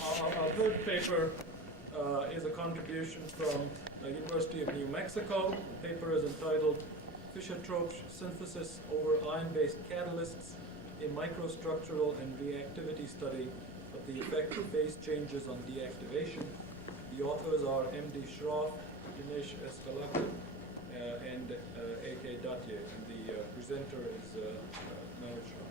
Our third paper is a contribution from the University of New Mexico. The paper is entitled Fischer-Tropsch Synthesis over Ion-Based Catalysts, a Microstructural and Reactivity Study of the Effect of Phase Changes on Deactivation. The authors are M.D. Shroff, Dinesh Escalante, and A.K. Datye, and the presenter is Noel Shroff.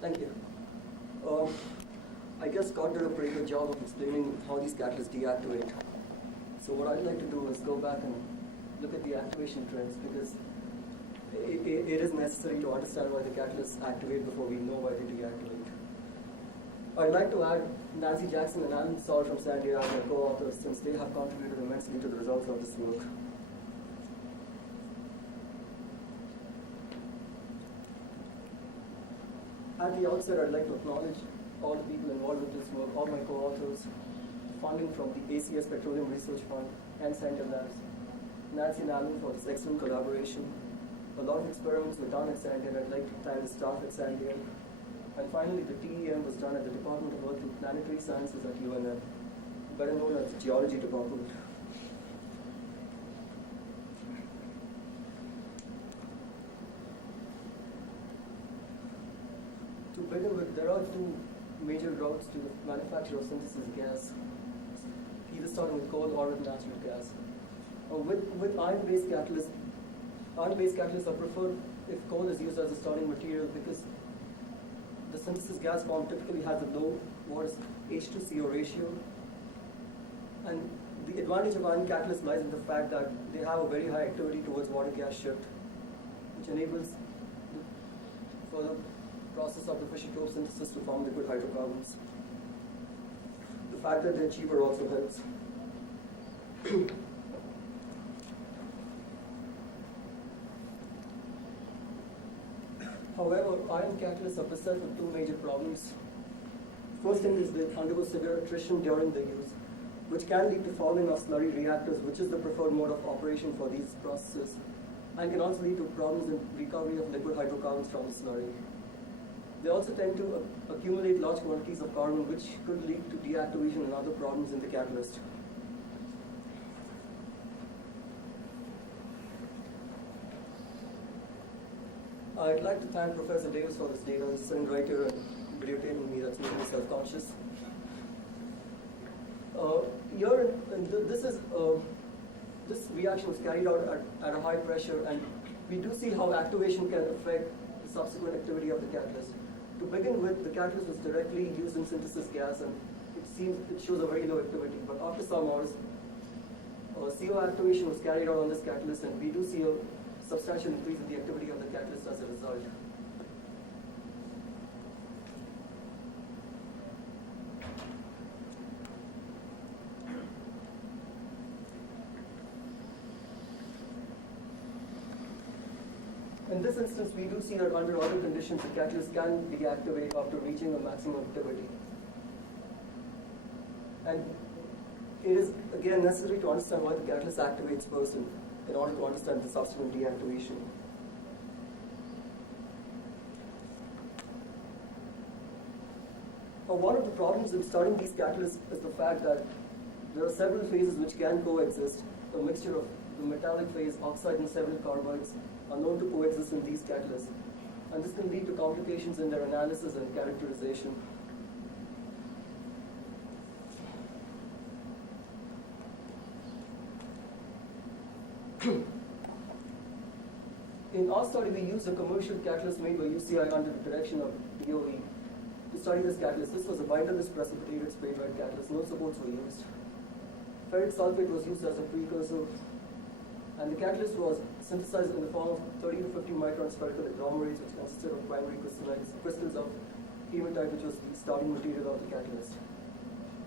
Thank you. I guess Scott did a pretty good job of explaining how these catalysts deactivate. So what I'd like to do is go back and look at the activation trends, because it is necessary to understand why the catalysts activate before we know why they deactivate. I'd like to add Nancy Jackson and Alan Saul from San Diego as my co-authors, since they have contributed immensely to the results of this work. At the outset, I'd like to acknowledge all the people involved with this work, all my co-authors, funding from the ACS Petroleum Research Fund and Center Labs, Nancy and Alan for this excellent collaboration. A lot of experiments were done at San Diego. I'd like to thank the staff at San Diego. And finally, the TEM was done at the Department of Earth and Planetary Sciences at UNM, better known as the Geology Department. To begin with, there are two major routes to the manufacture of synthesis gas, either starting with coal or with natural gas. With iron-based catalysts are preferred if coal is used as a starting material, because the synthesis gas form typically has a low H2CO ratio. And the advantage of iron catalysts lies in the fact that they have a very high activity towards water-gas shift, which enables the further process of the Fischer-Tropsch synthesis to form liquid hydrocarbons. The fact that they're cheaper also helps. However, iron catalysts are beset with two major problems. First thing is they undergo severe attrition during the use, which can lead to fouling of slurry reactors, which is the preferred mode of operation for these processes, and can also lead to problems in recovery of liquid hydrocarbons from the slurry. They also tend to accumulate large quantities of carbon, which could lead to deactivation and other problems in the catalyst. I'd like to thank Professor Davis for this data. He's sitting right here and videotaping me. That's making me self-conscious. This reaction was carried out at a high pressure, and we do see how activation can affect the subsequent activity of the catalyst. To begin with, the catalyst was directly used in synthesis gas, and it shows a very low activity. But after some hours, CO activation was carried out on this catalyst, and we do see a substantial increase in the activity of the catalyst as a result. In this instance, we do see that under other conditions, the catalyst can deactivate after reaching a maximum activity. And it is, again, necessary to understand why the catalyst activates first in order to understand the subsequent deactivation. One of the problems in studying these catalysts is the fact that there are several phases which can coexist. A mixture of the metallic phase, oxide and several carbides are known to coexist in these catalysts. And this can lead to complications in their analysis and characterization. In our study, we used a commercial catalyst made by UCI under the direction of DOE to study this catalyst. This was a binderless precipitated spray dried catalyst. No supports were used. ferric sulfate was used as a precursor, and the catalyst was synthesized in the form of 30 to 50 micron spherical agglomerates, which consisted of primary crystals of hematite, which was the starting material of the catalyst.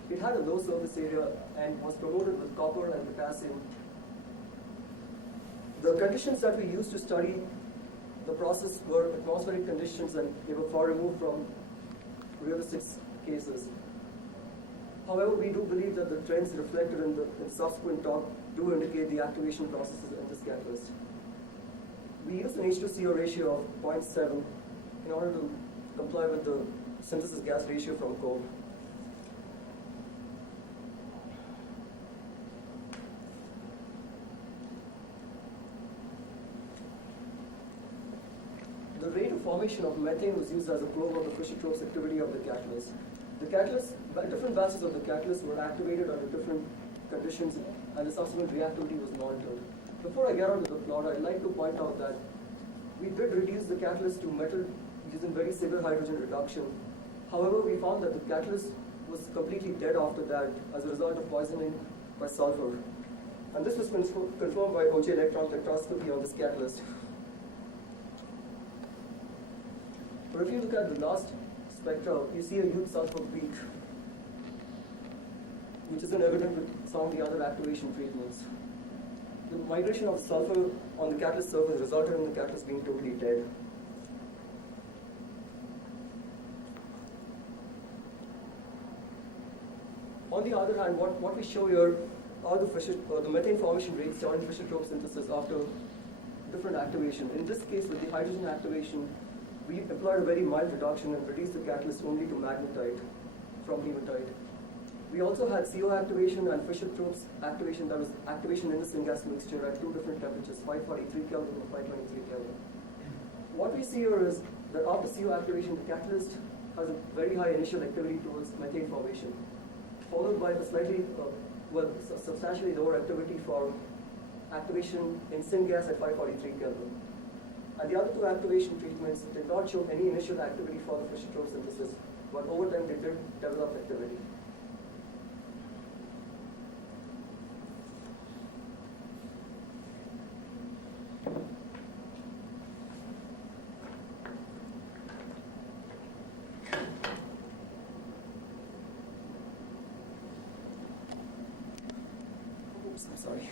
It had a low surface area and was promoted with copper and potassium. The conditions that we used to study the process were atmospheric conditions, and they were far removed from realistic cases. However, we do believe that the trends reflected in subsequent talk do indicate the activation processes in this catalyst. We used an H2CO ratio of 0.7 in order to comply with the synthesis gas ratio from coal. The rate of formation of methane was used as a probe of the Fischer-Tropsch activity of the catalyst. The catalyst, different batches of the catalyst were activated under different conditions, and the subsequent reactivity was monitored. Before I get on to the plot, I'd like to point out that we did reduce the catalyst to metal using very severe hydrogen reduction. However, we found that the catalyst was completely dead after that as a result of poisoning by sulfur. And this was confirmed by OJ electron spectroscopy on this catalyst. But if you look at the last spectra, you see a huge sulfur peak, which isn't evident with some of the other activation treatments. The migration of sulfur on the catalyst surface resulted in the catalyst being totally dead. On the other hand, what we show here are the methane formation rates during Fischer-Tropsch synthesis after different activation. In this case, with the hydrogen activation, we employed a very mild reduction and reduced the catalyst only to magnetite from hematite. We also had CO activation and Fischer-Tropsch activation, that was activation in the syngas mixture at two different temperatures, 543 Kelvin and 523 Kelvin. What we see here is that after CO activation, the catalyst has a very high initial activity towards methane formation, followed by a slightly, substantially lower activity for activation in syngas at 543 Kelvin. And the other two activation treatments did not show any initial activity for the Fischer-Tropsch synthesis, but over time they did develop activity. Oops, I'm sorry.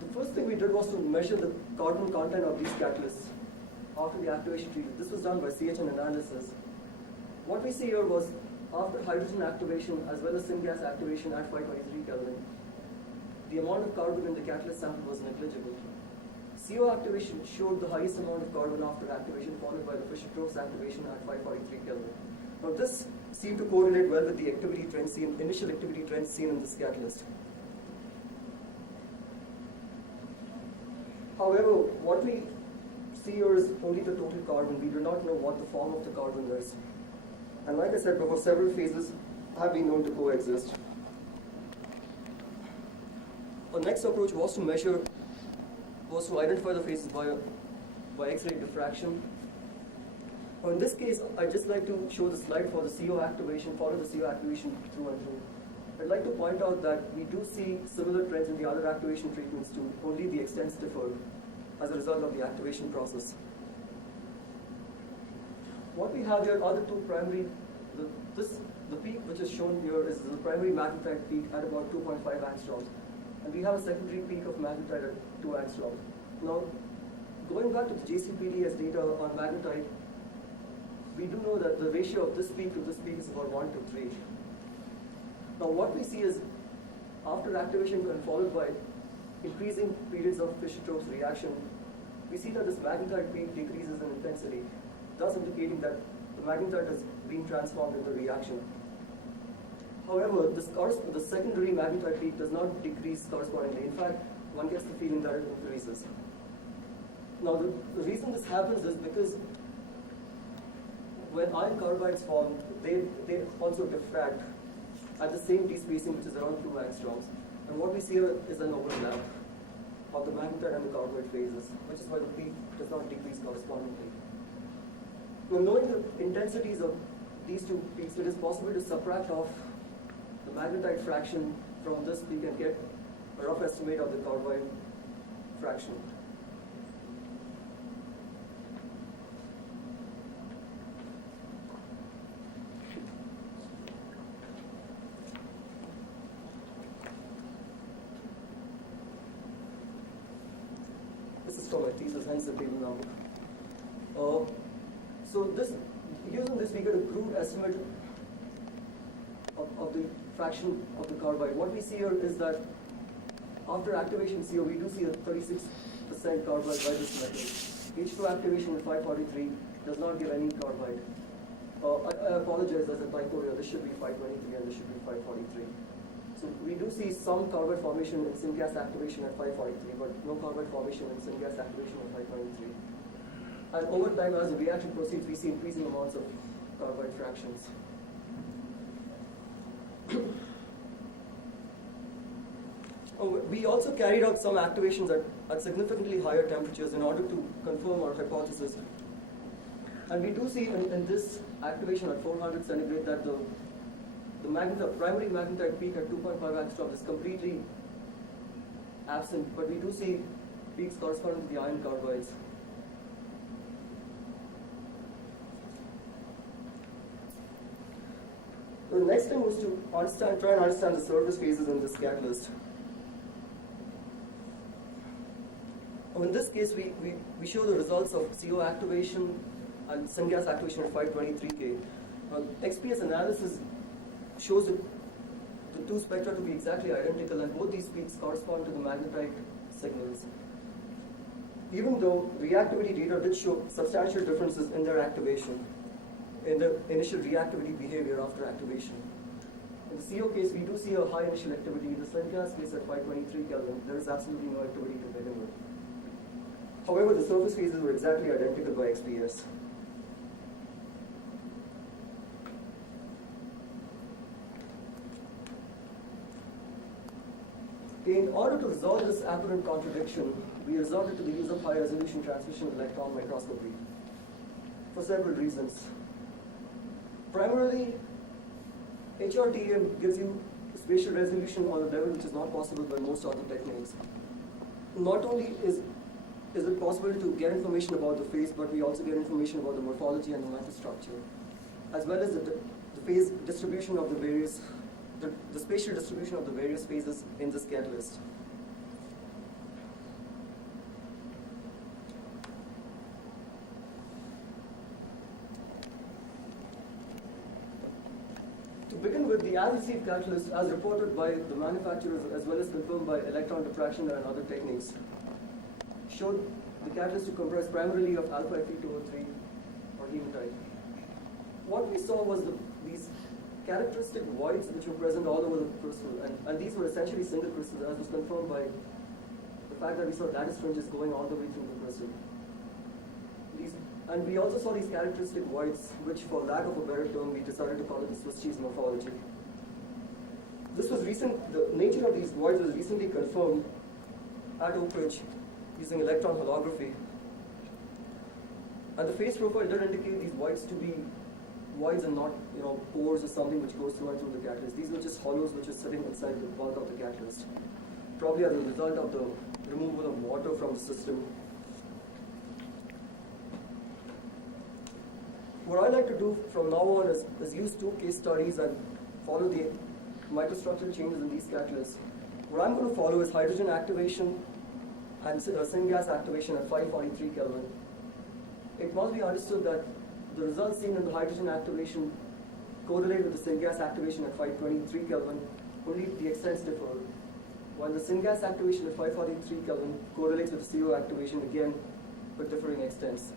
The first thing we did was to measure the carbon content of these catalysts after the activation treatment. This was done by CHN analysis. What we see here was after hydrogen activation as well as syngas activation at 523 Kelvin, the amount of carbon in the catalyst sample was negligible. CO activation showed the highest amount of carbon after activation, followed by the Fischer-Tropsch activation at 543 Kelvin. Now this seemed to correlate well with the activity trends seen, initial activity trends seen in this catalyst. However, what we see here is only the total carbon. We do not know what the form of the carbon is. And like I said before, several phases have been known to coexist. Our next approach was to identify the phases by X-ray diffraction. Now in this case, I'd just like to show the slide for the CO activation, follow the CO activation through and through. I'd like to point out that we do see similar trends in the other activation treatments too, only the extents differ as a result of the activation process. What we have here are the two primary, the peak which is shown here is the primary magnetite peak at about 2.5 angstroms. And we have a secondary peak of magnetite at 2 angstroms. Now, going back to the JCPDS data on magnetite, we do know that the ratio of this peak to this peak is about 1 to 3. Now what we see is, after activation and followed by increasing periods of Fischer-Tropsch reaction, we see that this magnetite peak decreases in intensity, thus indicating that the magnetite is being transformed in the reaction. However, the secondary magnetite peak does not decrease correspondingly. In fact, one gets the feeling that it increases. Now the reason this happens is because when iron carbides form, they also diffract at the same T-spacing, which is around 2 angstroms. And what we see here is an overlap of the magnetite and the carbide phases, which is why the peak does not decrease correspondingly. Now, knowing the intensities of these two peaks, it is possible to subtract off the magnetite fraction from this peak and get a rough estimate of the carbide fraction. This is from my thesis, hence the table number. Using this, we get a crude estimate of the fraction of the carbide. What we see here is that after activation CO, we do see a 36% carbide by this method. H2 activation at 543 does not give any carbide. I apologize, as a typo here. This should be 523 and this should be 543. So we do see some carbide formation in syngas activation at 543, but no carbide formation in syngas activation at 523. And over time, as the reaction proceeds, we see increasing amounts of carbide fractions. We also carried out some activations at significantly higher temperatures in order to confirm our hypothesis. And we do see in this activation at 400 centigrade that the primary magnetite peak at 2.5 angstrom is completely absent, but we do see peaks corresponding to the iron carbides. The next thing was to try and understand the surface phases in this catalyst. In this case, we show the results of CO activation and syngas activation at 523 K. XPS analysis shows the two spectra to be exactly identical, and both these peaks correspond to the magnetite signals. Even though reactivity data did show substantial differences in their activation, in the initial reactivity behavior after activation. In the CO case, we do see a high initial activity. In the syngas case at 523 Kelvin, there is absolutely no activity to begin with. However, the surface phases were exactly identical by XPS. In order to resolve this apparent contradiction, we resorted to the use of high-resolution transmission electron microscopy for several reasons. Primarily, HRTM gives you spatial resolution on a level which is not possible by most other techniques. Not only is it possible to get information about the phase, but we also get information about the morphology and the microstructure, as well as the phase distribution of the various, the spatial distribution of the various phases in this catalyst. To begin with, the as-received catalyst, as reported by the manufacturers as well as confirmed by electron diffraction and other techniques, showed the catalyst to comprise primarily of alpha Fe2O3 or hematite. What we saw was these characteristic voids which were present all over the crystal, and these were essentially single crystals, as was confirmed by the fact that we saw lattice fringes going all the way through the crystal. And we also saw these characteristic voids, which, for lack of a better term, we decided to call it the Swiss cheese morphology. This was recent. The nature of these voids was recently confirmed at Oak Ridge using electron holography. And the phase profile did indicate these voids to be voids and not, pores or something which goes through and through the catalyst. These were just hollows which are sitting inside the bulk of the catalyst, probably as a result of the removal of water from the system. What I like to do from now on is use two case studies and follow the microstructural changes in these catalysts. What I'm going to follow is hydrogen activation and syngas activation at 543 Kelvin. It must be understood that the results seen in the hydrogen activation correlate with the syngas activation at 523 Kelvin, only the extents differ. While the syngas activation at 543 Kelvin correlates with the CO activation, again, with differing extents.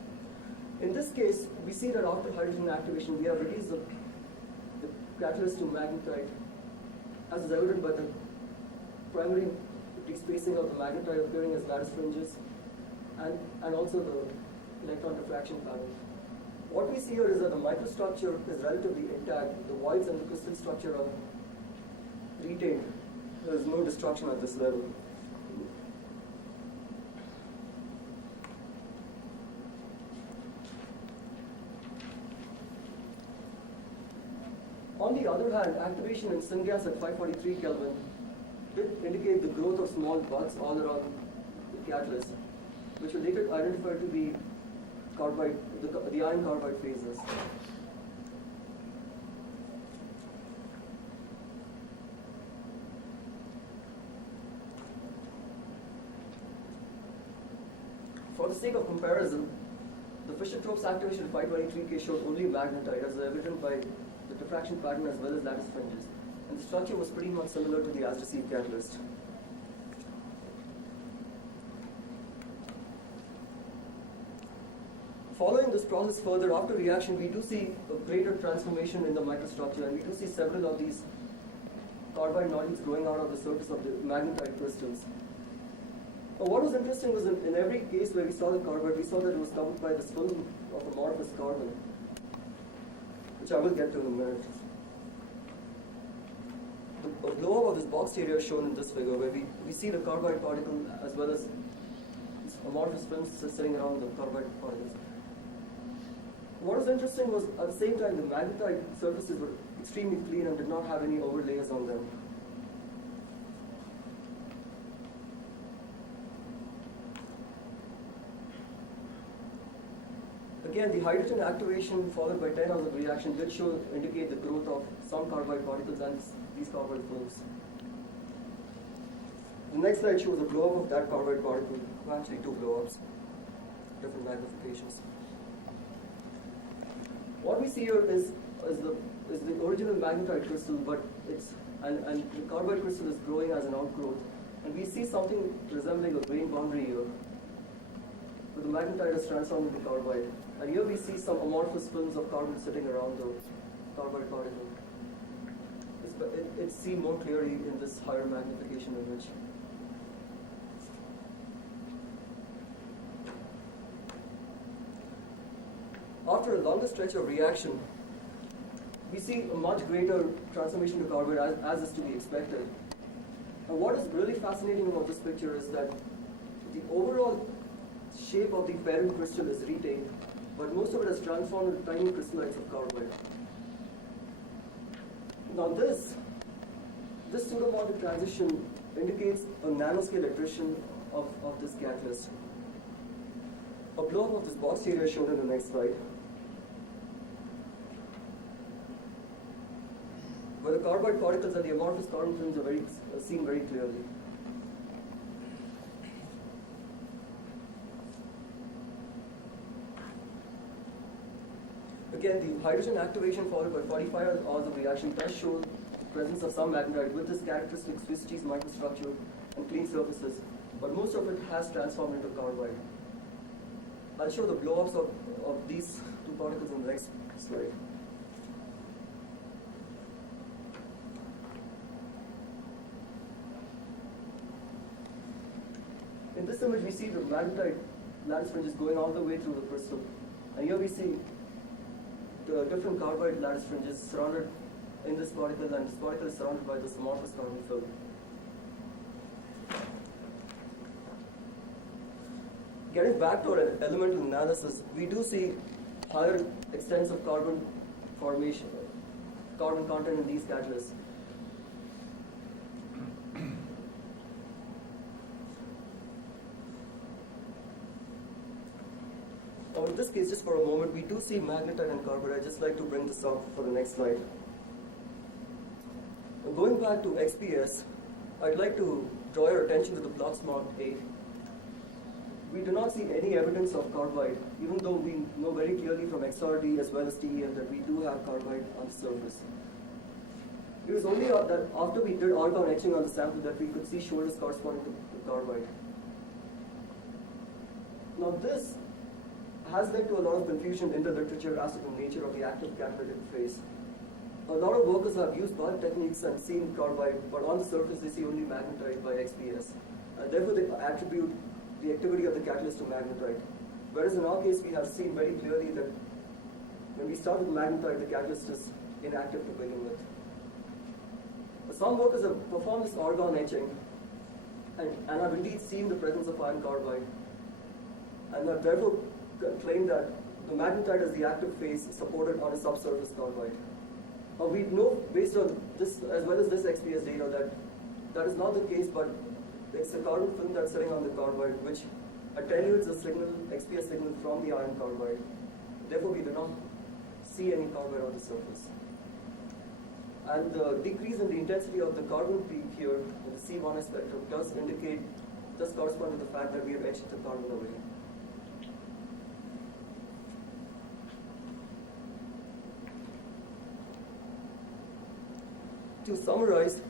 In this case, we see that after hydrogen activation, we have reduced the catalyst to magnetite, as is evident by the primary despacing of the magnetite appearing as lattice fringes, and also the electron diffraction pattern. What we see here is that the microstructure is relatively intact. The voids and the crystal structure are retained. There is no destruction at this level. On the other hand, activation in syngas at 543 Kelvin did indicate the growth of small buds all around the catalyst, which were later identified to be carbide, the iron carbide phases. For the sake of comparison, the Fischer-Tropsch activation at 523K showed only magnetite, as evident by the diffraction pattern as well as lattice fringes, and the structure was pretty much similar to the as-received catalyst. Following this process further, after reaction, we do see a greater transformation in the microstructure, and we do see several of these carbide nodules growing out of the surface of the magnetite crystals. What was interesting was in every case where we saw the carbide, we saw that it was covered by this film of amorphous carbon, which I will get to in a minute. The blow-up of this boxed area is shown in this figure, where we see the carbide particle as well as these amorphous films sitting around the carbide particles. What was interesting was, at the same time, the magnetite surfaces were extremely clean and did not have any overlays on them. Again, the hydrogen activation followed by 10 hours of reaction did indicate the growth of some carbide particles and these carbide films. The next slide shows a blow-up of that carbide particle, actually two blow-ups, different magnifications. What we see here is the original magnetite crystal, but and the carbide crystal is growing as an outgrowth, and we see something resembling a grain boundary here, where the magnetite is transformed into carbide. And here we see some amorphous films of carbon sitting around the carbide particle. It's seen more clearly in this higher magnification image. After a longer stretch of reaction, we see a much greater transformation to carbide as is to be expected. And what is really fascinating about this picture is that the overall shape of the parent crystal is retained, but most of it is transformed into tiny crystallites of carbide. Now this pseudomorphic transition indicates a nanoscale attrition of this catalyst. A blow-up of this boxed area is shown in the next slide, where the carbide particles and the amorphous carbon films are seen very clearly. Again, the hydrogen activation followed by 45 hours of reaction does show the presence of some magnetite with this characteristic Swiss cheese microstructure and clean surfaces, but most of it has transformed into carbide. I'll show the blow-ups of these two particles in the next slide. In this image, we see the magnetite lattice fringes going all the way through the crystal. And here we see the different carbide lattice fringes surrounded in this particle, and this particle is surrounded by this amorphous carbon film. Getting back to our elemental analysis, we do see higher extents of carbon formation, carbon content in these catalysts. Now in this case, just for a moment, we do see magnetite and carbide. I'd just like to bring this up for the next slide. Now going back to XPS, I'd like to draw your attention to the blocks marked 8. We do not see any evidence of carbide, even though we know very clearly from XRD as well as TEM that we do have carbide on the surface. It was only that after we did argon etching on the sample that we could see shoulders corresponding to carbide. Now this has led to a lot of confusion in the literature as to the nature of the active catalytic phase. A lot of workers have used bulk techniques and seen carbide, but on the surface they see only magnetite by XPS. And therefore they attribute the activity of the catalyst to magnetite. Whereas in our case, we have seen very clearly that when we start with magnetite, the catalyst is inactive to begin with. But some workers have performed this argon etching and have indeed seen the presence of iron carbide, and have therefore claimed that the magnetite is the active phase supported on a subsurface carbide. We know based on this, as well as this XPS data, that that is not the case, but it's a carbon film that's sitting on the carbide, which attenuates the signal, XPS signal from the iron carbide. Therefore, we do not see any carbide on the surface. And the decrease in the intensity of the carbon peak here in the C1s spectrum does correspond to the fact that we have etched the carbon away. To summarize,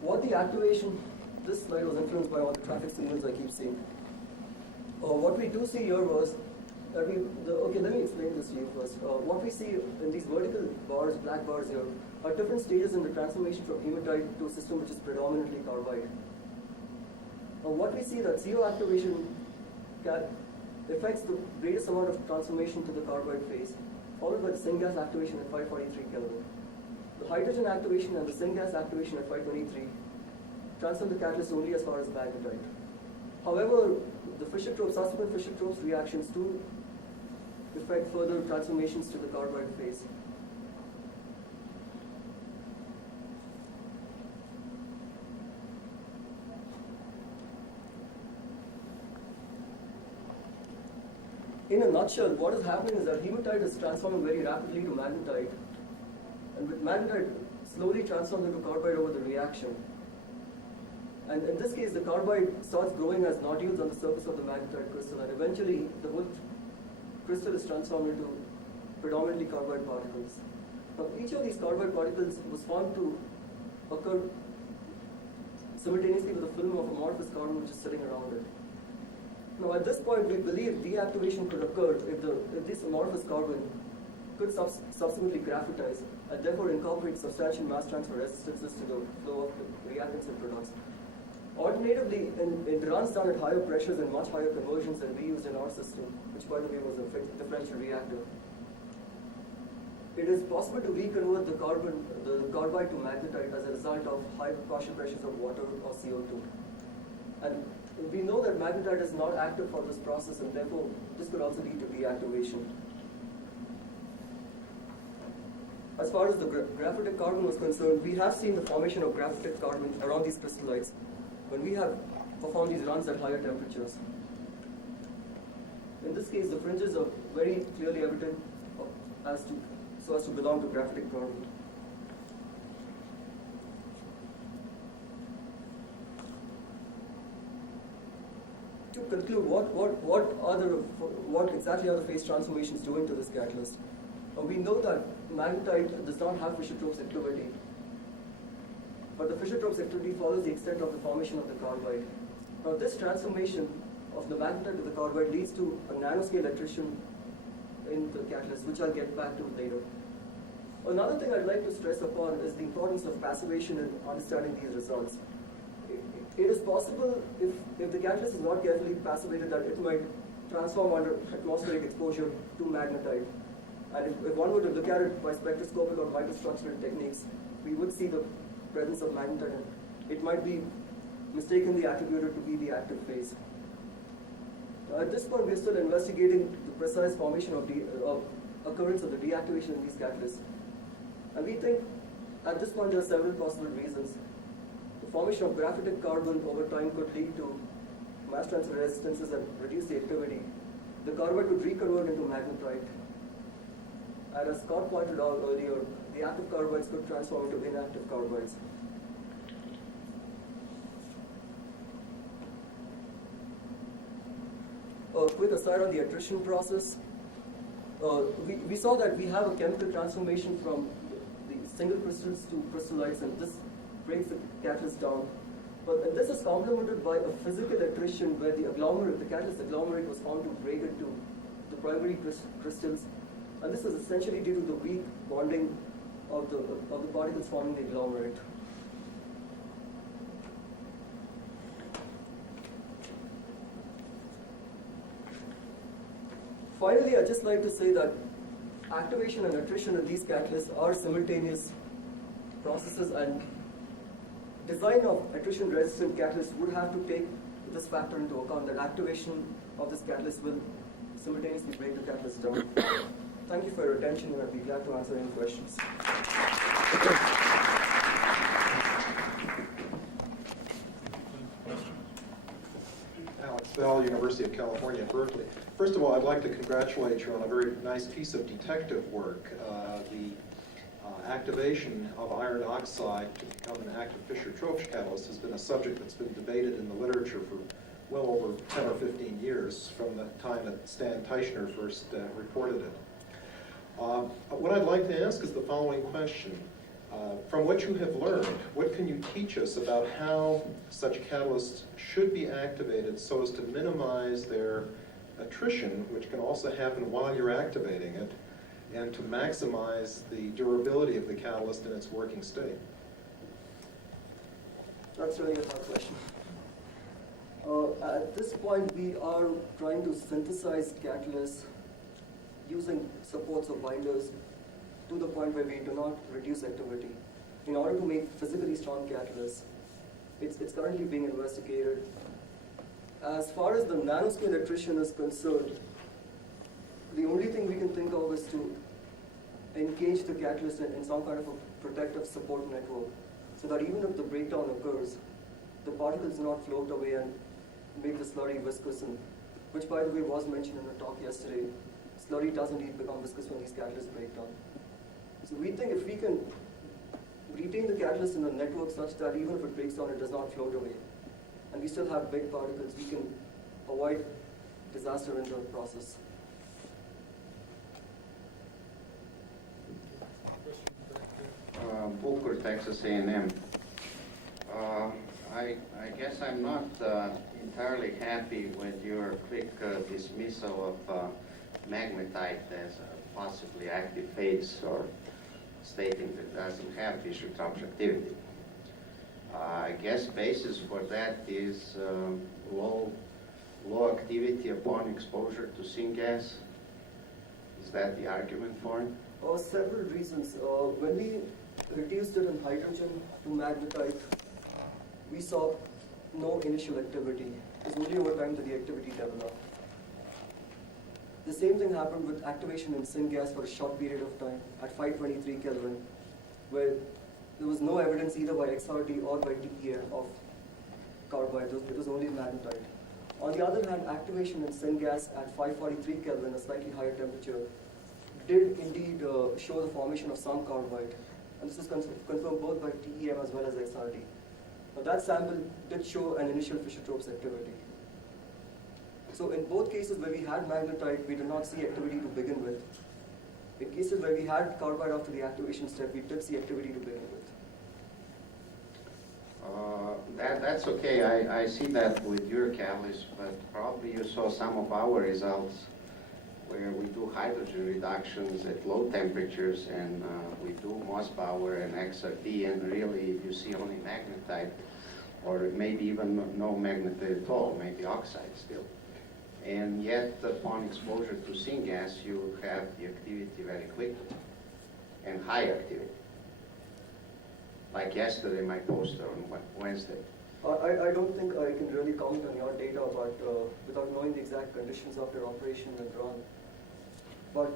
what the activation, this slide was influenced by all the traffic signals I keep seeing. What we do see here was that okay, let me explain this to you first. What we see in these vertical bars, black bars here, are different stages in the transformation from hematite to a system which is predominantly carbide. What we see that CO activation affects the greatest amount of transformation to the carbide phase, followed by the syngas activation at 543 Kelvin. The hydrogen activation and the syngas activation at 523 transform the catalyst only as far as magnetite. However, the subsequent Fischer-Tropsch reactions do affect further transformations to the carbide phase. In a nutshell, what is happening is that hematite is transforming very rapidly to magnetite, and with magnetite slowly transforms into carbide over the reaction. And in this case, the carbide starts growing as nodules on the surface of the magnetite crystal, and eventually the whole crystal is transformed into predominantly carbide particles. Now, each of these carbide particles was found to occur simultaneously with a film of amorphous carbon which is sitting around it. Now, at this point, we believe deactivation could occur if this amorphous carbon could subsequently graphitize and therefore incorporate substantial mass transfer resistances to the flow of the reactants and products. Alternatively, it runs down at higher pressures and much higher conversions than we used in our system, which by the way was a differential reactor. It is possible to reconvert the carbide to magnetite as a result of high partial pressures of water or CO2. And we know that magnetite is not active for this process, and therefore this could also lead to deactivation. As far as the graphitic carbon was concerned, we have seen the formation of graphitic carbon around these crystallites when we have performed these runs at higher temperatures. In this case, the fringes are very clearly evident so as to belong to graphitic carbon. To conclude, what exactly are the phase transformations doing to this catalyst? We know that magnetite does not have Fischer-Tropsch activity, but the Fischer-Tropsch activity follows the extent of the formation of the carbide. Now, this transformation of the magnetite to the carbide leads to a nanoscale attrition in the catalyst, which I'll get back to later. Another thing I'd like to stress upon is the importance of passivation in understanding these results. It is possible, if the catalyst is not carefully passivated, that it might transform under atmospheric exposure to magnetite. And if one were to look at it by spectroscopic or microstructural techniques, we would see the presence of magnetite. It might be mistakenly attributed to be the active phase. At this point, we are still investigating the precise formation of occurrence of the deactivation in these catalysts. And we think, at this point, there are several possible reasons. The formation of graphitic carbon over time could lead to mass transfer resistances and reduce the activity. The carbide could reconvert into magnetite. And as Scott pointed out earlier, the active carbides could transform into inactive carbides. A quick aside on the attrition process. We saw that we have a chemical transformation from the single crystals to crystallites, and this breaks the catalyst down. But this is complemented by a physical attrition where the catalyst agglomerate was found to break into the primary crystals. And this is essentially due to the weak bonding of the particles forming the agglomerate. Finally, I'd just like to say that activation and attrition in these catalysts are simultaneous processes, and design of attrition-resistant catalysts would have to take this factor into account, that activation of this catalyst will simultaneously break the catalyst down. Thank you for your attention, and I'd be glad to answer any questions. Alex Bell, University of California, Berkeley. First of all, I'd like to congratulate you on a very nice piece of detective work. The activation of iron oxide to become an active Fischer-Tropsch catalyst has been a subject that's been debated in the literature for well over 10 or 15 years from the time that Stan Teichner first reported it. What I'd like to ask is the following question. From what you have learned, what can you teach us about how such catalysts should be activated so as to minimize their attrition, which can also happen while you're activating it, and to maximize the durability of the catalyst in its working state? That's really a hard question. At this point, we are trying to synthesize catalysts using supports of binders to the point where we do not reduce activity. In order to make physically strong catalysts, it's currently being investigated. As far as the nanoscale attrition is concerned, the only thing we can think of is to engage the catalyst in some kind of a protective support network, so that even if the breakdown occurs, the particles do not float away and make the slurry viscous, and which, by the way, was mentioned in the talk yesterday. Slurry does indeed become viscous when these catalysts break down. So we think if we can retain the catalyst in the network such that even if it breaks down, it does not float away, and we still have big particles, we can avoid disaster in the process. Booker, Texas A&M. I guess I'm not entirely happy with your quick dismissal of magnetite as a possibly active phase, or stating that it doesn't have Fischer-Tropsch activity. I guess basis for that is low activity upon exposure to syngas. Is that the argument for it? Several reasons. When we reduced it in hydrogen to magnetite, we saw no initial activity. It's only over time that the activity developed. The same thing happened with activation in syngas for a short period of time at 523 Kelvin, where there was no evidence either by XRD or by TEM of carbide. It was only magnetite. On the other hand, activation in syngas at 543 Kelvin, a slightly higher temperature, did indeed show the formation of some carbide. And this is confirmed both by TEM as well as XRD. Now that sample did show an initial Fischer-Tropsch activity. So in both cases where we had magnetite, we did not see activity to begin with. In cases where we had carbide after the activation step, we did see activity to begin with. That's okay. I see that with your catalyst, but probably you saw some of our results where we do hydrogen reductions at low temperatures, and we do Moss power and XRD, and really you see only magnetite, or maybe even no magnetite at all, maybe oxide still. And yet, upon exposure to syngas, you have the activity very quickly, and high activity. Like yesterday, my poster on Wednesday. I don't think I can really comment on your data without knowing the exact conditions of your operation and run. But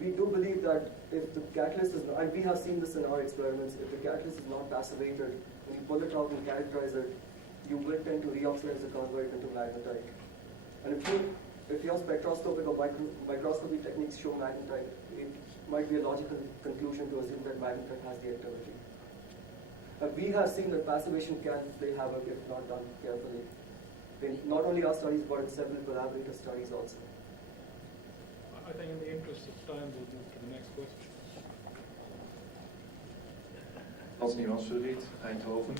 we do believe that if the catalyst is, and we have seen this in our experiments, if the catalyst is not passivated, when you pull it out and characterize it, you will tend to reoxidize the carbide into magnetite. And if your spectroscopic or microscopy techniques show magnetite, it might be a logical conclusion to assume that magnetite has the activity. But we have seen that passivation can play havoc if not done carefully. In not only our studies, but in several collaborator studies also. I think in the interest of time, we'll move to the next question. Als Niels Verriet, Eindhoven.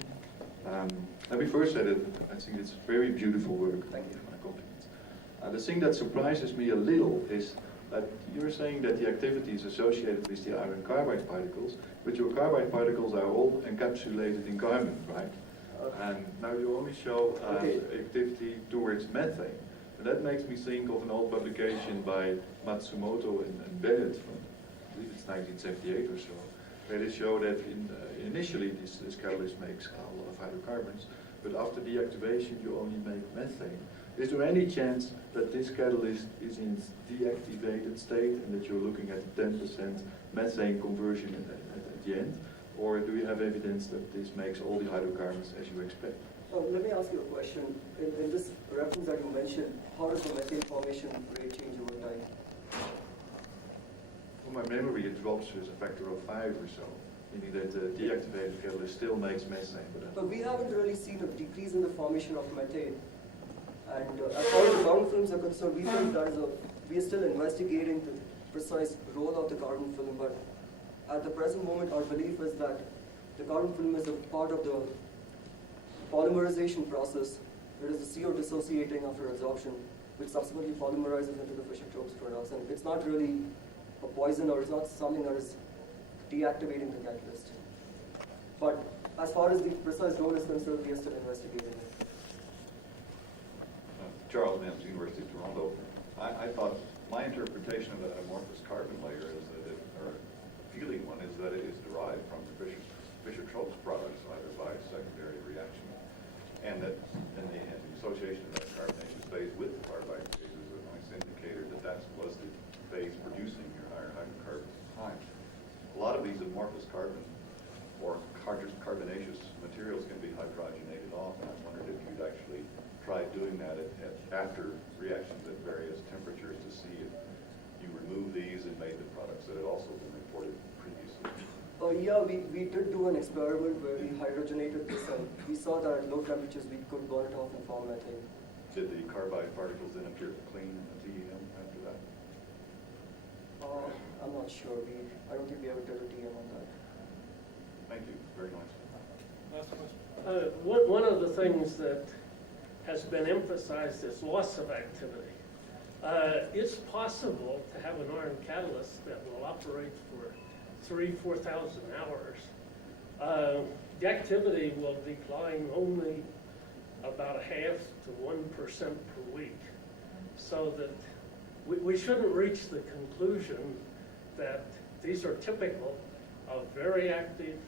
Let me first say that I think it's very beautiful work. Thank you. My compliments. The thing that surprises me a little is that you're saying that the activity is associated with the iron carbide particles, but your carbide particles are all encapsulated in carbon, right? And now you only show activity towards methane. And that makes me think of an old publication by Matsumoto and Bennett from, I believe it's 1978 or so, where they show that initially this catalyst makes a lot of hydrocarbons, but after deactivation you only make methane. Is there any chance that this catalyst is in its deactivated state and that you're looking at 10% methane conversion at the end? Or do you have evidence that this makes all the hydrocarbons as you expect? Oh, let me ask you a question. In this reference that you mentioned, how does the methane formation rate change over time? From my memory, it drops with a factor of 5 or so, meaning that the deactivated catalyst still makes methane. But we haven't really seen a decrease in the formation of methane. And as far as the carbon films are concerned, we think that we are still investigating the precise role of the carbon film. But at the present moment, our belief is that the carbon film is a part of the polymerization process. It is the CO dissociating after absorption, which subsequently polymerizes into the Fischer-Tropsch products. And it's not really a poison, or it's not something that is deactivating the catalyst. But as far as the precise role is concerned, we are still investigating it. Charles Mims, University of Toronto. I thought my interpretation of that amorphous carbon layer is that it, or feeling one, is that it is derived from the Fischer-Tropsch products, either by secondary reaction, and that in the association of that carbonaceous phase with the carbide phase is a nice indicator that that was the phase producing your higher hydrocarbons at the time. A lot of these amorphous carbon or carbonaceous materials can be hydrogenated off, and I wondered if you'd actually tried doing that after reactions at various temperatures to see if you remove these and made the products that had also been reported previously. Yeah, we did do an experiment where we hydrogenated this, and we saw that at low temperatures we could burn it off and form methane. Did the carbide particles then appear clean in the TEM after that? I'm not sure. I don't think we ever did a TM on that. Thank you, very nice. Last question. One of the things that has been emphasized is loss of activity. It's possible to have an iron catalyst that will operate for 3,000–4,000 hours. The activity will decline only about 0.5% to 1% per week, so that we shouldn't reach the conclusion that these are typical of very active,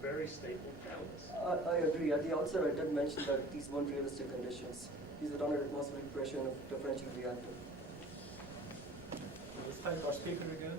very stable catalysts. I agree. At the outset, I did mention that these weren't realistic conditions. These are done at atmospheric pressure and a differential reactor. Let's thank our speaker again.